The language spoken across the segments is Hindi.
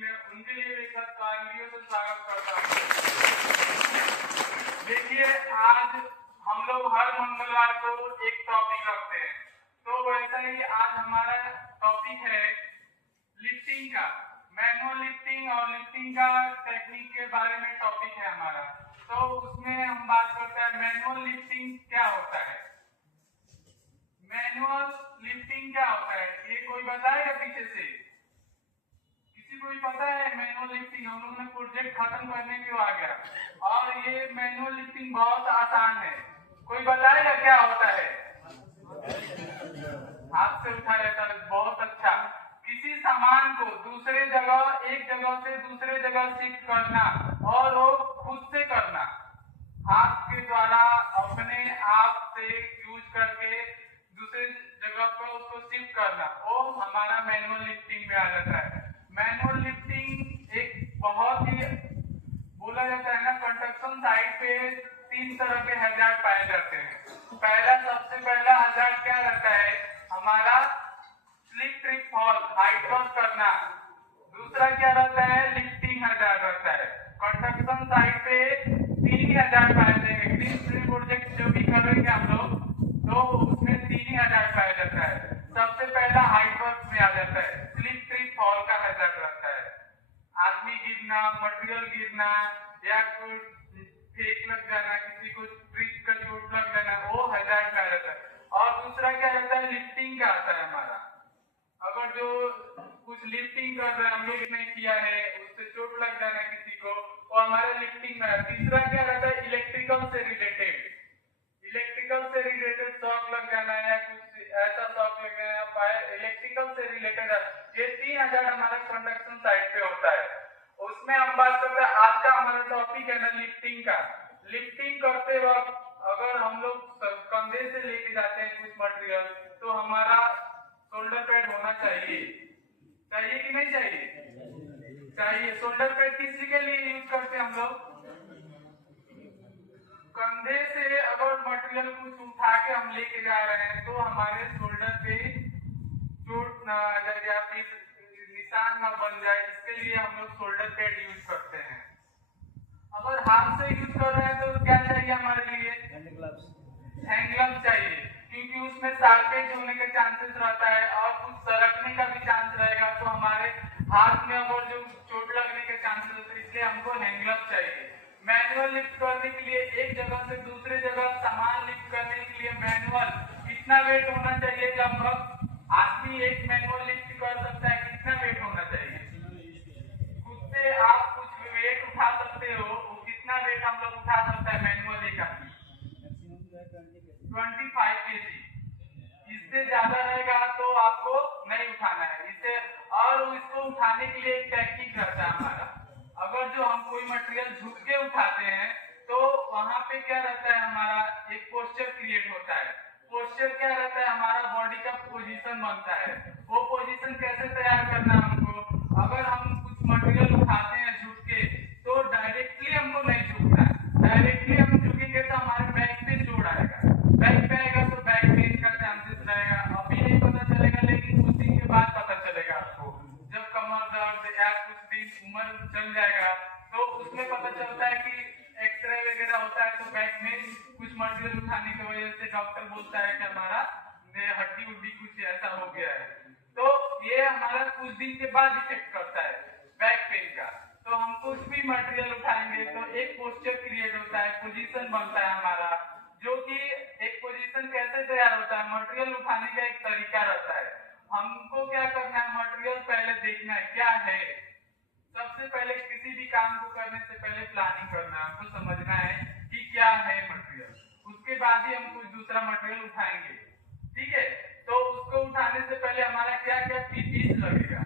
में उनके लिए एक बार तालियों से स्वागत करता हूँ। देखिए, आज हम लोग हर मंगलवार को एक टॉपिक रखते हैं, तो वैसा ही आज हमारा टॉपिक है लिफ्टिंग का। मैनुअल लिफ्टिंग और लिफ्टिंग का टेक्निक के बारे में टॉपिक है हमारा। तो उसमें हम बात करते हैं मैनुअल लिफ्टिंग क्या होता है। मैनुअल लिफ्टिंग क्या होता है, ये कोई बताएगा पीछे से? किसी को भी पता है मैनुअल लिफ्टिंग? हम लोगों ने प्रोजेक्ट खत्म करने क्यों आ गया, और ये मैनुअल लिफ्टिंग बहुत आसान है। कोई बताएगा क्या होता है? हाथ से उठा लेता है, बहुत अच्छा। किसी सामान को दूसरे जगह, एक जगह से दूसरे जगह शिफ्ट करना, और वो खुद से करना, हाथ के द्वारा अपने आप से यूज करके दूसरे जगह पर उसको शिफ्ट करना, वो हमारा मैनुअल लिफ्टिंग में आ जाता है। मैनुअल लिफ्टिंग एक बहुत ही बोला जाता है ना, कंस्ट्रक्शन साइट पे 3 तरह के हैजार्ड पाए जाते हैं। सबसे पहला हैजार्ड क्या रहता है हमारा? Slip trip fall, height loss करना। दूसरा क्या रहता है? लिफ्टिंग हैजार्ड रहता है। कंस्ट्रक्शन साइट पे 3 ही हैजार्ड पाए जाएंगे। ग्रीन फील्ड प्रोजेक्ट जो भी करेंगे हम लोग, तो उसमें 3 ही हैजार्ड पाया जाता है। सबसे पहला हाइट वर्क में आ जाता है, स्लिप ट्रिप फॉल का हैजार्ड रहता है। आदमी गिरना, मटेरियल गिरना, या कोई फेक लग जाना, किसी को ट्रिप का चोट लग जाना, वो हैजार्ड का रहता है। और दूसरा क्या रहता है? लिफ्टिंग का आता है हमारा। अगर जो कुछ लिफ्टिंग कर रहे हैं, हम लोग नहीं किया है, उससे चोट लग जाना किसी को, वो हमारे लिफ्टिंग में है। तीसरा क्या रहता है? इलेक्ट्रिकल से रिलेटेड शॉक लग जाना, या कुछ ऐसा शॉक लग जाना, फायर, इलेक्ट्रिकल से रिलेटेड। ये 3000 हमारे कंस्ट्रक्शन साइट पे होता है। उसमें हम बात करते हैं, आज का हमारा टॉपिक है ना लिफ्टिंग का। लिफ्टिंग करते वक्त अगर हम लोग कंधे से लेके जाते हैं कुछ मटेरियल, तो हमारा शोल्डर पैड होना चाहिए कि नहीं चाहिए? शोल्डर पैड किसी के लिए यूज करते हैं हम लोग? कंधे से अगर मटेरियल कुछ उठा के हम लेके जा रहे हैं, तो हमारे शोल्डर पे चोट ना आ जाए या फिर निशान ना बन जाए, इसके लिए हम लोग शोल्डर पैड यूज करते हैं। अगर हाथ से यूज कर रहे हैं तो क्या चाहिए हमारे लिए? हैंड ग्लव्स चाहिए, क्योंकि उसमें शार्पेज होने के चांसेस रहता है और कुछ सरकने का भी चांस रहेगा, तो हमारे हाथ में अगर जो चोट लगने के चांसेस होते हैं, इसलिए हमको हैंड ग्लव्स चाहिए। मैनुअल लिफ्ट करने के लिए, एक जगह से दूसरे जगह सामान लिफ्ट करने के लिए मैनुअल कितना वेट होना चाहिए? लगभग आदमी एक मैनुअल लिफ्ट कर सकता है, कितना वेट होना चाहिए? खुद से आप कुछ वेट उठा सकते हो, वो कितना वेट हम लोग उठा सकते हैं मैनुअली का? 25 kg। इससे ज्यादा रहेगा तो आपको नहीं उठाना है इसे। और इसको उठाने के लिए एक टेक्निक रहता है हमारा। अगर जो हम कोई मटेरियल झुक के उठाते हैं, तो वहां पे क्या रहता है, हमारा एक पोस्चर क्रिएट होता है। पोस्चर क्या रहता है? हमारा बॉडी का पोजीशन बनता है। वो पोजीशन कैसे तैयार करना है हमको? अगर हम कुछ मटेरियल उठाते हैं झुक के, तो डायरेक्टली हमको नहीं झुकना है। डायरेक्टली हम झुकेंगे तो हमारे बैक पे जोड़ आएगा, बैक पे आएगा तो बैक पेन का चांसेस रहेगा। अभी नहीं पता चलेगा, लेकिन कुछ दिन के बाद पता चलेगा आपको। जब कमर दर्द या कुछ दिन उम्र चल जाएगा, तो उसमें पता चलता है कि एक्सरे वगैरह होता है, तो बैक में कुछ मटेरियल उठाने की वजह से डॉक्टर बोलता है कि हमारा हड्डी उड्डी कुछ ऐसा हो गया है। तो ये हमारा कुछ दिन के बाद इफेक्ट करता है बैक पेन का। तो हम कुछ भी मटेरियल उठाएंगे तो एक पोस्चर क्रिएट होता है, पोजीशन बनता है हमारा, जो कि एक पोजीशन कैसे तैयार होता है? मटेरियल उठाने का एक तरीका रहता है। हमको क्या करना है? मटेरियल पहले देखना है क्या है। सबसे पहले किसी भी काम को करने से पहले प्लानिंग करना है, हमको समझना है कि क्या है मटेरियल, उसके बाद ही हम कुछ दूसरा मटेरियल उठाएंगे। ठीक है? तो उसको उठाने से पहले हमारा क्या क्या पीस लगेगा,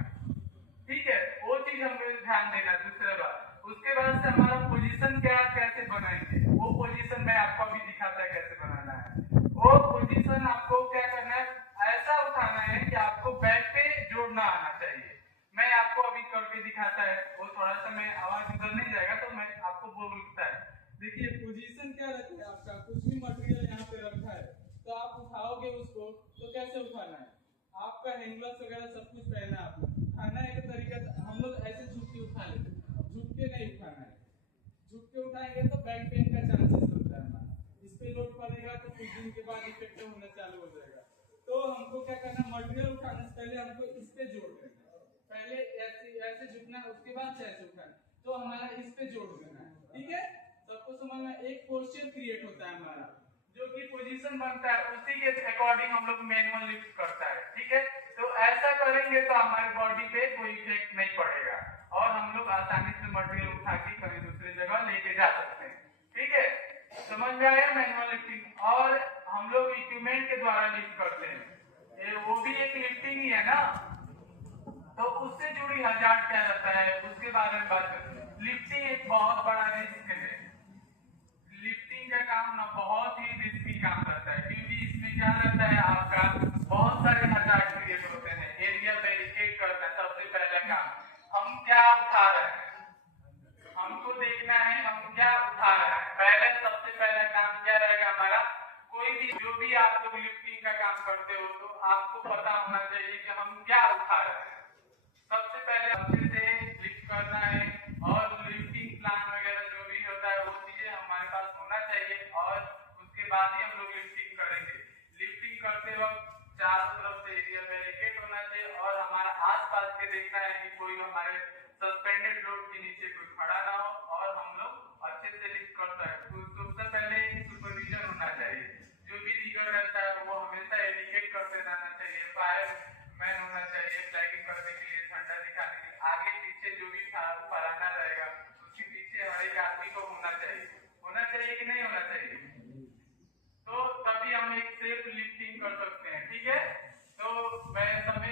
ठीक है, वो चीज हमको ध्यान देना। दूसरा बात, उसके बाद से हमारा पोजीशन क्या कैसे बनाएंगे, वो पोजीशन मैं आपको अभी दिखाता है कैसे बनाना है। वो पोजीशन आपको क्या करना है? ऐसा उठाना है कि आपको बैक पे जोड़ना आना चाहिए। मैं आपको अभी करके दिखाता है, वो थोड़ा सा मैं आवाज उधर नहीं जाएगा तो मैं आपको बोलता है। देखिए पोजीशन क्या रखा है आपका, कुछ भी मटेरियल यहाँ पे रखा है, तो आप उठाओगे उसको तो कैसे उठाना है? आपका हैंड ग्लव्स वगैरह सब कुछ पहना है आपको। उठाना एक तरीका हम लोग ऐसे झुक उठा लेते हैं, झुक के नहीं उठाना है। झुक के उठाएंगे तो बैक पेन का चांसेस होता है हमारा, इस पे लोड पड़ेगा तो कुछ दिन के बाद इफेक्टिव होना चालू हो जाएगा। तो हमको क्या करना, मटेरियल उठाने से पहले हमको इस पे जोड़ देना है। पहले ऐसे झुकना, उसके बाद से ऐसे उठाना, तो हमारा इस पे जोड़ देना है। ठीक है, सबको समझ में, एक पोस्चर क्रिएट होता है हमारा, जो कि पोजीशन बनता है, उसी के अकॉर्डिंग हम लोग मैनुअल लिफ्ट करता है। ठीक है, तो ऐसा करेंगे तो हमारे बॉडी पे कोई इफेक्ट नहीं पड़ेगा और हम लोग आसानी से मटेरियल उठा के कहीं दूसरी जगह लेके जा सकते हैं। ठीक है, समझ में आया मैनुअल लिफ्टिंग। और हम लोग इक्विपमेंट के द्वारा लिफ्ट करते हैं, ये वो भी एक लिफ्टिंग ही है ना, तो उससे जुड़ी हजार्ड क्या रहता है उसके बारे में बात करते हैं। लिफ्टिंग एक बहुत बड़ा रिस्क है, लिफ्टिंग का काम ना बहुत ही रिस्की काम रहता है, क्योंकि इसमें क्या रहता है, आपका बहुत सारे हजार्ड क्रिएट होते हैं। एरिया बैरिकेड करना सबसे पहला काम, हम क्या उठा रहे हैं हमको देखना है, हम क्या उठा रहे हैं। पहले सबसे पहला काम क्या रहेगा हमारा, कोई भी जो भी आप लोग लिफ्टिंग का काम करते हो तो आपको पता होना चाहिए कि हम क्या उठा रहे हैं। सबसे पहले अच्छे से लिफ्ट करना है और लिफ्टिंग प्लान वगैरह जो भी होता है वो चीजें हमारे पास होना चाहिए, और उसके बाद ही हम लोग लिफ्टिंग करेंगे। लिफ्टिंग करते वक्त चारों तरफ से एरिया बैरिकेड होना चाहिए और हमारा आसपास के देखना है कि कोई हमारे सस्पेंडेड लोड के नीचे कोई खड़ा ना हो और हम लोग अच्छे से लिफ्ट करता है। तो सबसे पहले सुपरविजन होना चाहिए, जो भी लीडर रहता है वो हमेशा इंडिकेट करते रहना चाहिए, फायर मैन होना चाहिए फ्लैगिंग करने के लिए, झंडा दिखाने के लिए, आगे पीछे जो भी फलाना रहेगा उसके पीछे हर एक आदमी को होना चाहिए कि नहीं होना चाहिए, तो तभी हम एक सेफ लिफ्टिंग कर सकते हैं। ठीक है, तो मैं सब